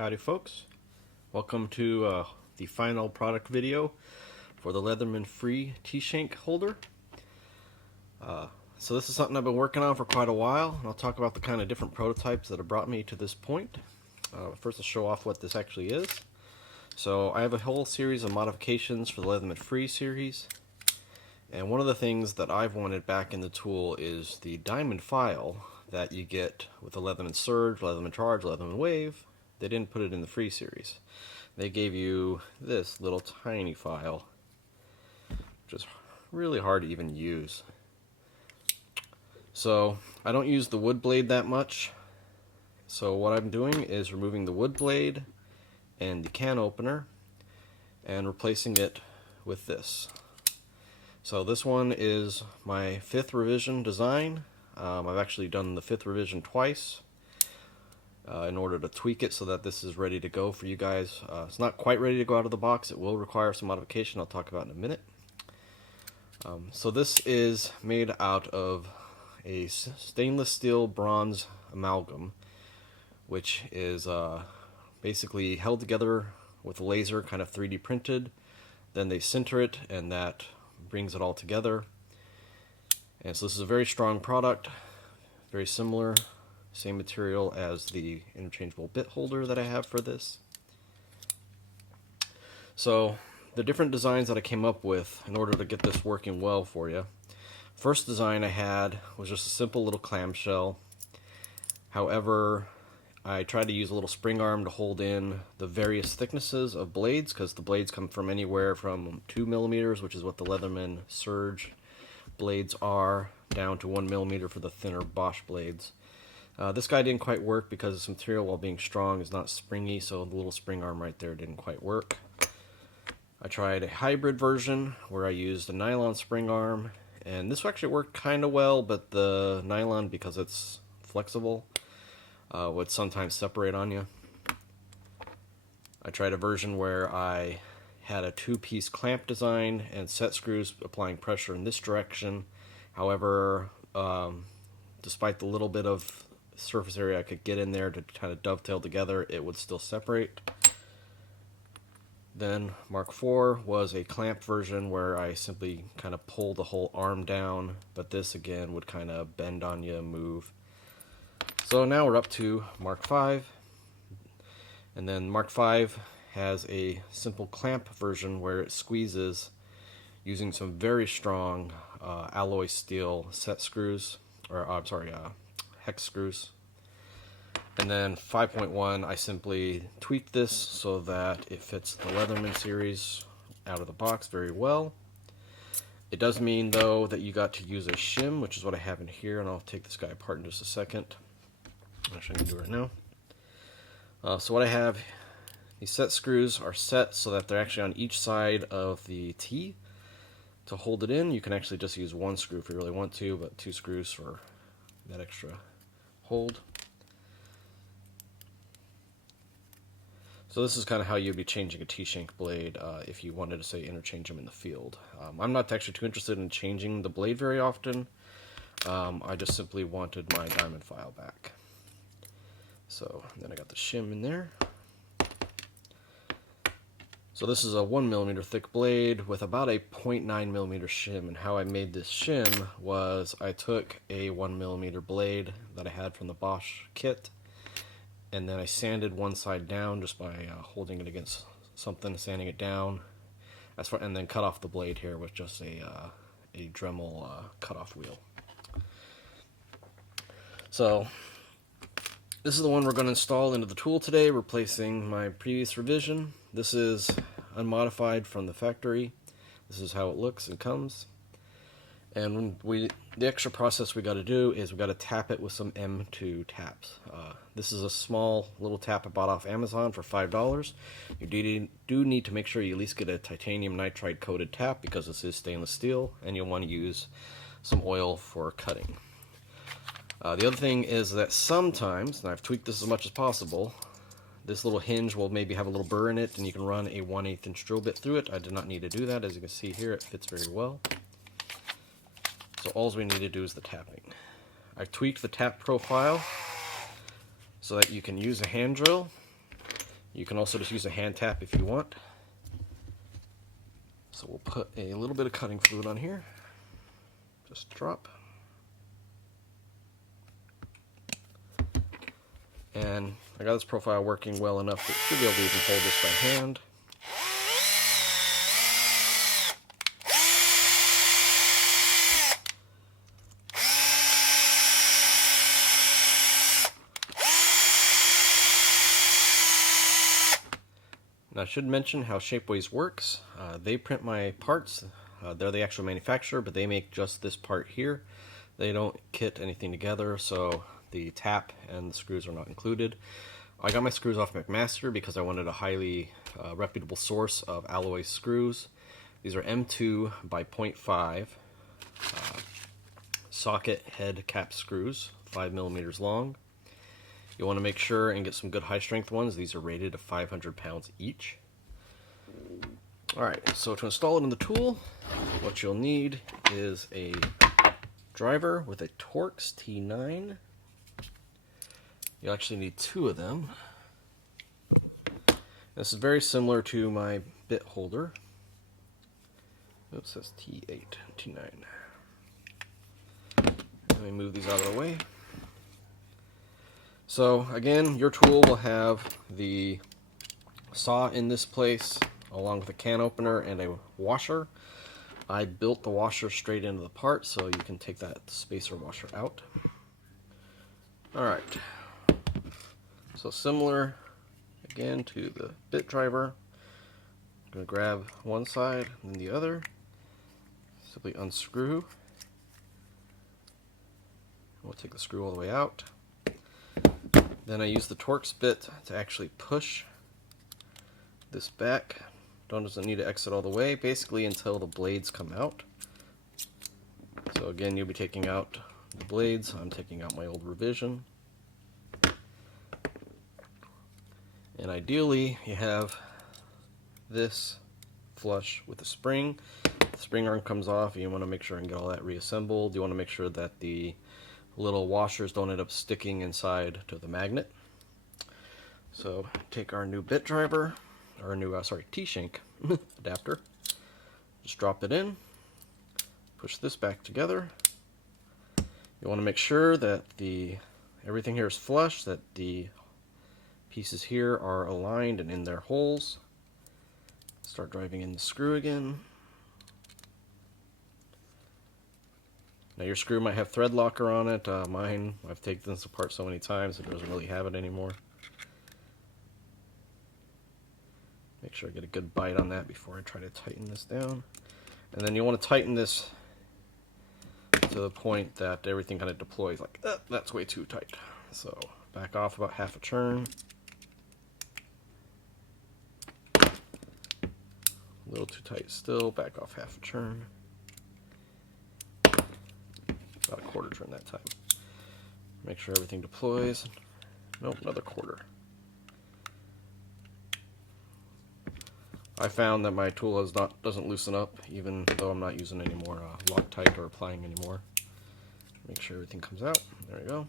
Howdy folks, welcome to the final product video for the Leatherman FREE T-Shank holder. So this is something I've been working on for quite a while, and I'll talk about the kind of different prototypes that have brought me to this point. First I'll show off what this actually is. So I have a whole series of modifications for the Leatherman FREE series, and one of the things that I've wanted back in the tool is the diamond file that you get with the Leatherman Surge, Leatherman Charge, Leatherman Wave. They didn't put it in the Free series. They gave you this little tiny file, which is really hard to even use. So I don't use the wood blade that much. So what I'm doing is removing the wood blade and the can opener and replacing it with this. So this one is my 5th revision design. I've actually done the 5th revision twice. In order to tweak it so that this is ready to go for you guys. It's not quite ready to go out of the box. It will require some modification I'll talk about in a minute. So this is made out of a stainless steel bronze amalgam, which is basically held together with a laser, kind of 3D printed. Then they sinter it, and that brings it all together. And so this is a very strong product, very similar. Same material as the interchangeable bit holder that I have for this. So the different designs that I came up with in order to get this working well for you. First design I had was just a simple little clamshell. However, I tried to use a little spring arm to hold in the various thicknesses of blades, because the blades come from anywhere from 2 millimeters, which is what the Leatherman Surge blades are, down to 1 millimeter for the thinner Bosch blades. This guy didn't quite work because this material, while being strong, is not springy, so the little spring arm right there didn't quite work. I tried a hybrid version where I used a nylon spring arm, and this actually worked kind of well, but the nylon, because it's flexible, would sometimes separate on you. I tried a version where I had a 2-piece clamp design and set screws applying pressure in this direction. However, despite the little bit of surface area I could get in there to kind of dovetail together, it would still separate. Then Mark IV was a clamp version where I simply kind of pull the whole arm down, but this again would kind of bend on you and move. So now we're up to Mark V, and then Mark V has a simple clamp version where it squeezes using some very strong alloy steel set screws, or I'm sorry, hex screws. And then 5.1, I simply tweaked this so that it fits the Leatherman series out of the box very well. It does mean, though, that you got to use a shim, which is what I have in here, and I'll take this guy apart in just a second. Actually, I can do it right now. So what I have, these set screws are set so that they're actually on each side of the T. To hold it in, you can actually just use 1 screw if you really want to, but 2 screws for that extra hold. So this is kind of how you'd be changing a T-Shank blade if you wanted to, say, interchange them in the field. I'm not actually too interested in changing the blade very often. I just simply wanted my diamond file back. So then I got the shim in there. So this is a 1 millimeter thick blade with about a 0.9 millimeter shim, and how I made this shim was I took a 1 millimeter blade that I had from the Bosch kit, and then I sanded one side down just by holding it against something, sanding it down, and then cut off the blade here with just a Dremel cutoff wheel. So this is the one we're going to install into the tool today, replacing my previous revision. This is unmodified from the factory. This is how it looks and comes. And the extra process we got to do is we got to tap it with some M2 taps. This is a small little tap I bought off Amazon for $5. You do need to make sure you at least get a titanium nitride coated tap, because this is stainless steel, and you'll want to use some oil for cutting. The other thing is that sometimes, and I've tweaked this as much as possible, this little hinge will maybe have a little burr in it, and you can run a 1/8 inch drill bit through it. I did not need to do that. As you can see here, it fits very well. So all we need to do is the tapping. I've tweaked the tap profile so that you can use a hand drill You can also just use a hand tap if you want. So we'll put a little bit of cutting fluid on here. Just drop. And I got this profile working well enough that should be able to even hold this by hand. Now I should mention how Shapeways works. They print my parts. They're the actual manufacturer, but they make just this part here. They don't kit anything together, so the tap and the screws are not included. I got my screws off McMaster because I wanted a highly reputable source of alloy screws. These are M2 by 0.5 socket head cap screws, 5 millimeters long. You want to make sure and get some good high strength ones. These are rated at 500 pounds each. Alright, so to install it in the tool, what you'll need is a driver with a Torx T9. You actually need 2 of them. This is very similar to my bit holder. Oops, that's T8, T9. Let me move these out of the way. So again, your tool will have the saw in this place, along with a can opener and a washer. I built the washer straight into the part, so you can take that spacer washer out. Alright, so similar again to the bit driver. I'm going to grab one side and the other, simply unscrew. We'll take the screw all the way out. Then I use the Torx bit to actually push this back. Doesn't need to exit all the way, basically until the blades come out. So again, you'll be taking out the blades. I'm taking out my old revision. And ideally, you have this flush with the spring. If the spring arm comes off, you want to make sure and get all that reassembled. You want to make sure that the little washers don't end up sticking inside to the magnet. So take our new bit driver, or new, T-Shank adapter. Just drop it in, push this back together. You want to make sure that everything here is flush, that the pieces here are aligned and in their holes. Start driving in the screw again. Now your screw might have thread locker on it. Mine, I've taken this apart so many times it doesn't really have it anymore. Make sure I get a good bite on that before I try to tighten this down. And then you want to tighten this to the point that everything kind of deploys like, that's way too tight. So back off about half a turn. A little too tight still, back off half a turn. About a quarter turn that time. Make sure everything deploys. Nope, another quarter. I found that my tool doesn't loosen up, even though I'm not using any more Loctite or applying anymore. Make sure everything comes out. There we go.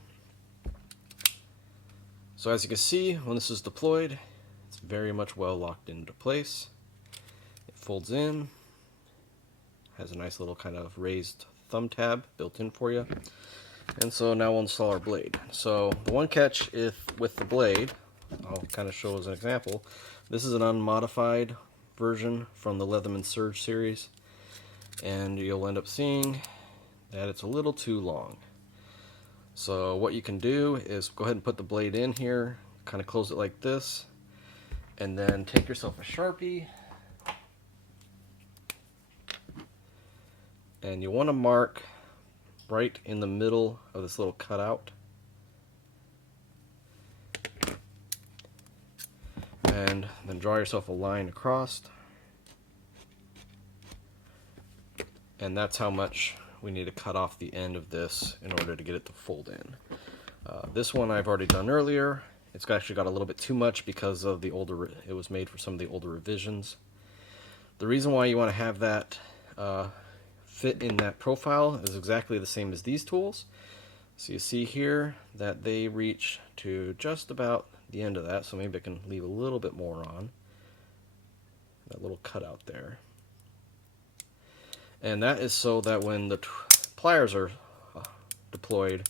So as you can see, when this is deployed, it's very much well locked into place. It folds in, has a nice little kind of raised thumb tab built in for you. And so now we'll install our blade. So the one catch with the blade, I'll kind of show as an example, this is an unmodified version from the Leatherman Surge series, and you'll end up seeing that it's a little too long. So what you can do is go ahead and put the blade in here, kind of close it like this, and then take yourself a Sharpie, and you want to mark right in the middle of this little cutout. And then draw yourself a line across. And that's how much we need to cut off the end of this in order to get it to fold in. This one I've already done earlier. It's actually got a little bit too much because of the older, it was made for some of the older revisions. The reason why you want to have that fit in that profile is exactly the same as these tools. So you see here that they reach to just about the end of that, so maybe I can leave a little bit more on. That little cutout there. And that is so that when the pliers are deployed,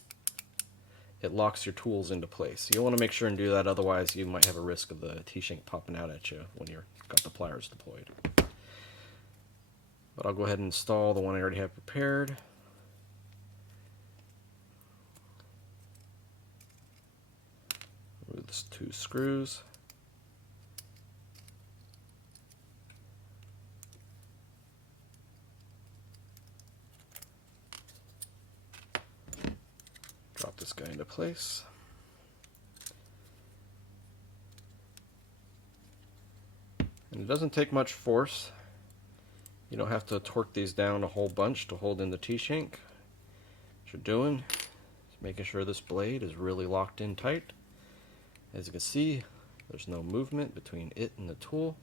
it locks your tools into place. You want to make sure and do that, otherwise you might have a risk of the T-Shank popping out at you when you've got the pliers deployed. But I'll go ahead and install the one I already have prepared. Remove the 2 screws. Drop this guy into place. And it doesn't take much force. You don't have to torque these down a whole bunch to hold in the T-Shank. What you're doing is making sure this blade is really locked in tight. As you can see, there's no movement between it and the tool.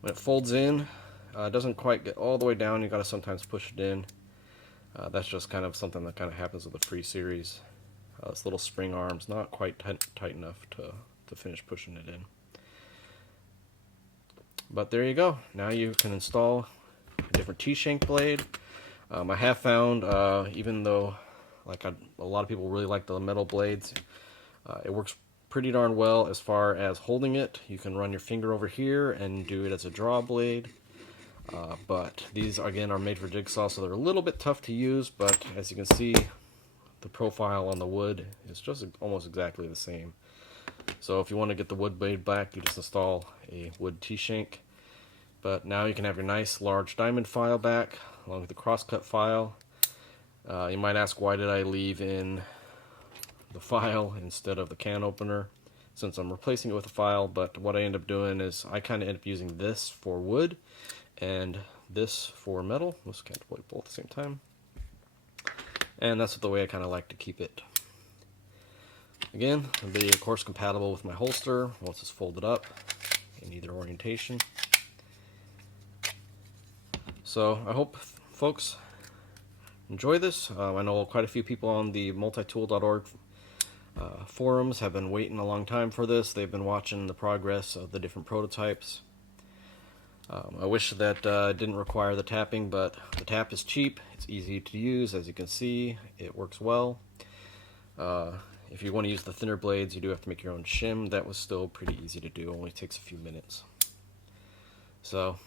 When it folds in, it doesn't quite get all the way down. You got to sometimes push it in. That's just kind of something that kind of happens with the Free series. This little spring arm's not quite tight enough to finish pushing it in. But there you go. Now you can install a different T-Shank blade. I have found, even though a lot of people really like the metal blades, it works pretty darn well as far as holding it. You can run your finger over here and do it as a draw blade. But these, again, are made for jigsaw, so they're a little bit tough to use, but as you can see, the profile on the wood is just almost exactly the same. So if you want to get the wood blade back, you just install a wood T-Shank. But now you can have your nice large diamond file back, along with the crosscut file. You might ask, why did I leave in the file instead of the can opener, since I'm replacing it with a file? But what I end up doing is I kind of end up using this for wood and this for metal. Let's kind of play both at the same time. And that's the way I kind of like to keep it. Again, it'll be of course compatible with my holster once it's folded up in either orientation. So I hope folks enjoy this. I know quite a few people on the multitool.org forums have been waiting a long time for this. They've been watching the progress of the different prototypes. I wish that it didn't require the tapping, but the tap is cheap, it's easy to use. As you can see, it works well. If you want to use the thinner blades, you do have to make your own shim. That was still pretty easy to do, only takes a few minutes. So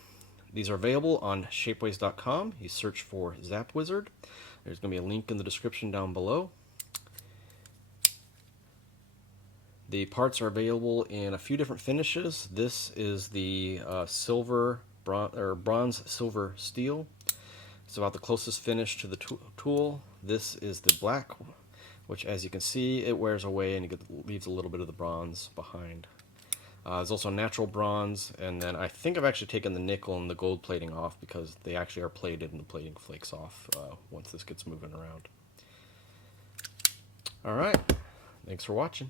these are available on shapeways.com. You search for Zap Wizard. There's going to be a link in the description down below. The parts are available in a few different finishes. This is the bronze silver steel. It's about the closest finish to the tool. This is the black, which, as you can see, it wears away and it leaves a little bit of the bronze behind. There's also natural bronze, and then I think I've actually taken the nickel and the gold plating off because they actually are plated and the plating flakes off once this gets moving around. Alright, thanks for watching.